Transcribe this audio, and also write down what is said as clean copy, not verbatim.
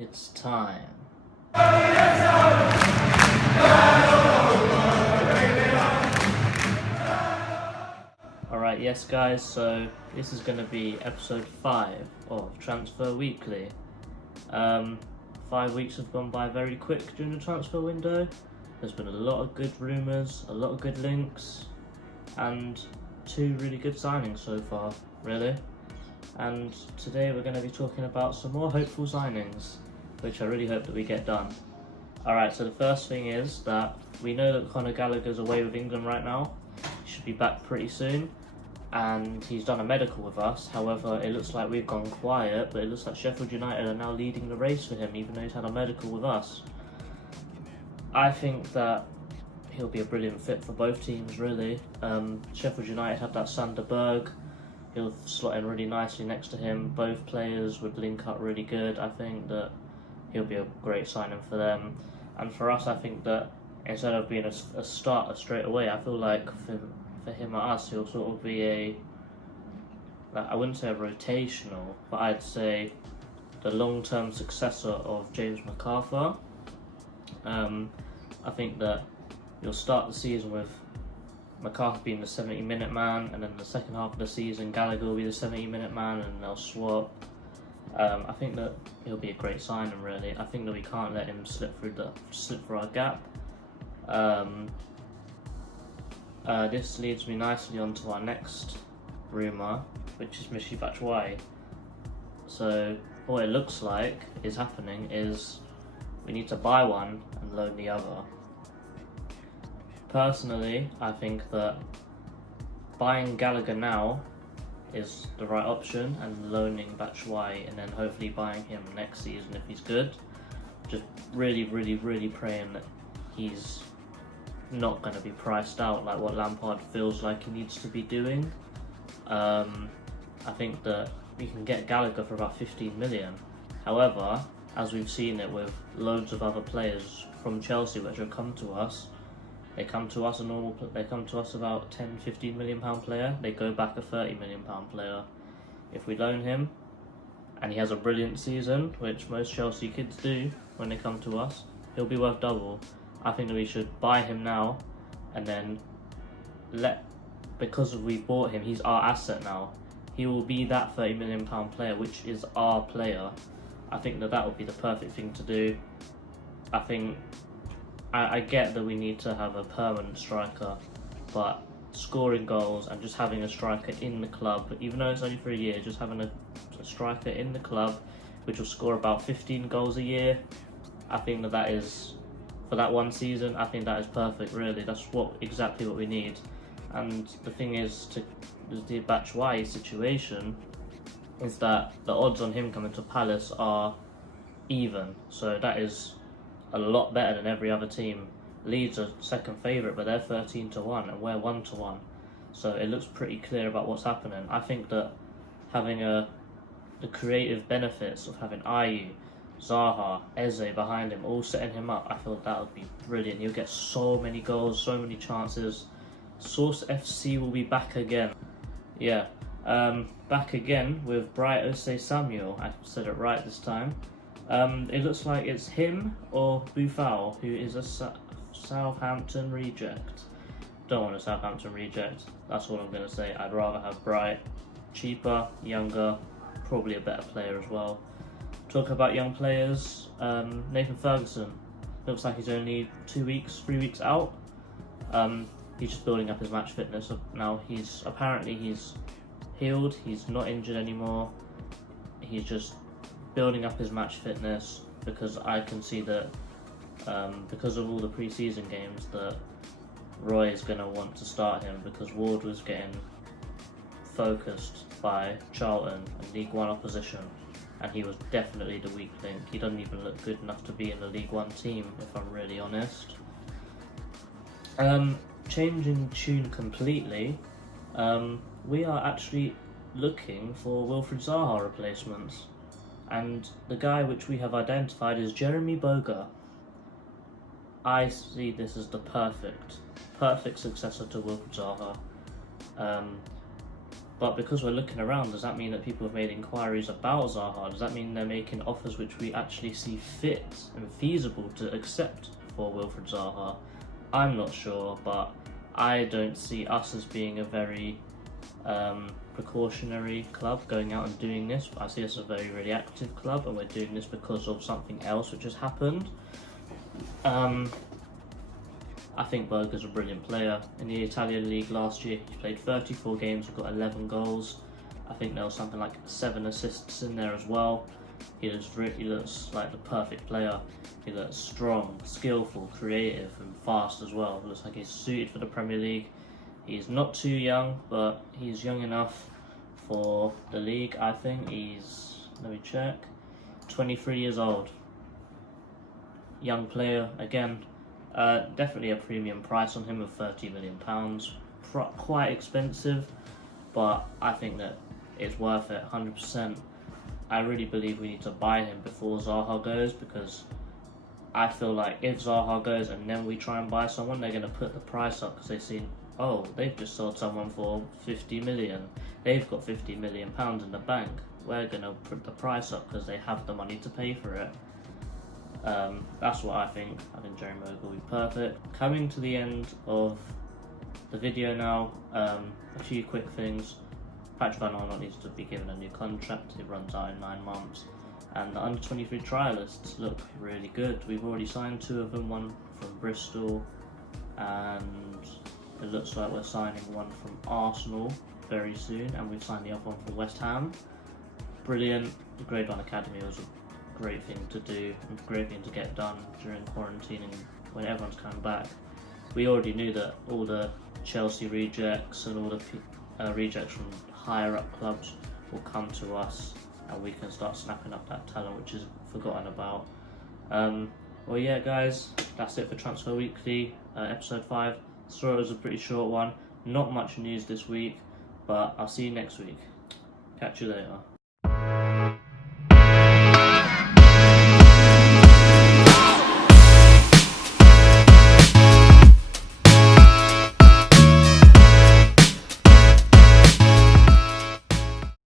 It's time. Alright, yes guys, so this is going to be episode 5 of Transfer Weekly. 5 weeks have gone by very quick during the transfer window. There's been a lot of good rumours, a lot of good links, and 2 really good signings so far, really. And today we're going to be talking about some more hopeful signings, which I really hope that we get done. Alright, so the first thing is that we know that Conor Gallagher's away with England right now. He should be back pretty soon, and he's done a medical with us. However, it looks like we've gone quiet, but it looks like Sheffield United are now leading the race for him, even though he's had a medical with us. I think that he'll be a brilliant fit for both teams, really. Sheffield United have that Sander Berg. He'll slot in really nicely next to him. Both players would link up really good. I think that he'll be a great signing for them. And for us, I think that instead of being a starter straight away, I feel like for him or us, he'll sort of be I wouldn't say a rotational, but I'd say the long-term successor of James McArthur. I think that you'll start the season with McArthur being the 70-minute man, and then the second half of the season Gallagher will be the 70-minute man, and they'll swap. I think that he'll be a great signing, really. I think that we can't let him slip through our gap. This leads me nicely onto our next rumour, which is Michy Batshuayi. So what it looks like is happening is we need to buy one and loan the other. Personally, I think that buying Gallagher now is the right option, and loaning Batshuayi, and then hopefully buying him next season if he's good. Just really praying that he's not going to be priced out like what Lampard feels like he needs to be doing. I think that we can get Gallagher for about 15 million. However, as we've seen it with loads of other players from Chelsea which have come to us, they come to us about 10-15 million pound player, they go back a 30 million pound player. If we loan him and he has a brilliant season, which most Chelsea kids do when they come to us, he'll be worth double. I think that we should buy him now, and then because we bought him, he's our asset now. He will be that 30 million pound player, which is our player. I think that would be the perfect thing to do. I get that we need to have a permanent striker, but scoring goals and just having a striker in the club, even though it's only for a year, just having a striker in the club which will score about 15 goals a year, I think that is, for that one season, I think that is perfect, really. That's exactly what we need. And the thing is, the Batshuayi situation is that the odds on him coming to Palace are even, so that is a lot better than every other team. Leeds are second favourite, but they're 13-1 and we're 1-1. So it looks pretty clear about what's happening. I think that having the creative benefits of having Ayew, Zaha, Eze behind him, all setting him up, I feel that would be brilliant. He'll get so many goals, so many chances. Source FC will be back again. Yeah, back again with Bright Ose Samuel. I said it right this time. It looks like it's him or Buffal, who is a Southampton reject. Don't want a Southampton reject, that's all I'm going to say. I'd rather have Bright, cheaper, younger, probably a better player as well. Talk about young players, Nathan Ferguson. Looks like he's only 3 weeks out. He's just building up his match fitness now. He's healed, he's not injured anymore. He's just building up his match fitness, because I can see that because of all the pre-season games that Roy is going to want to start him, because Ward was getting focused by Charlton and League One opposition, and he was definitely the weak link. He doesn't even look good enough to be in the League One team, if I'm really honest. Changing tune completely, we are actually looking for Wilfried Zaha replacements, and the guy which we have identified is JÉRÉMIE BOGA. I see this as the perfect successor to Wilfried Zaha. But because we're looking around, does that mean that people have made inquiries about Zaha? Does that mean they're making offers which we actually see fit and feasible to accept for Wilfried Zaha? I'm not sure, but I don't see us as being a very precautionary club going out and doing this. I see us as a very reactive club, and we're doing this because of something else which has happened. I think Boga's a brilliant player. In the Italian league last year, he played 34 games and got 11 goals. I think there was something like 7 assists in there as well. He looks like the perfect player. He looks strong, skillful, creative and fast as well. Looks like he's suited for the Premier League. He's not too young, but he's young enough for the league. I think he's, let me check, 23 years old. Young player again. Definitely a premium price on him of £30 million. Quite expensive, but I think that it's worth it 100%. I really believe we need to buy him before Zaha goes, because I feel like if Zaha goes and then we try and buy someone, they're going to put the price up because they've seen, oh, they've just sold someone for 50 million. They've got £50 million in the bank. We're going to put the price up because they have the money to pay for it. That's what I think. I think Jérémie Boga will be perfect. Coming to the end of the video now, a few quick things. Patrick Van Aanholt needs to be given a new contract. It runs out in 9 months. And the under-23 trialists look really good. We've already signed 2 of them, one from Bristol, and it looks like we're signing one from Arsenal very soon, and we've signed the other one from West Ham. Brilliant. The Grade 1 Academy was a great thing to do, and a great thing to get done during quarantine and when everyone's coming back. We already knew that all the Chelsea rejects and all the rejects from higher up clubs will come to us, and we can start snapping up that talent which is forgotten about. Well, yeah guys, that's it for Transfer Weekly episode 5. Sorry it was a pretty short one, not much news this week, but I'll see you next week. Catch you later.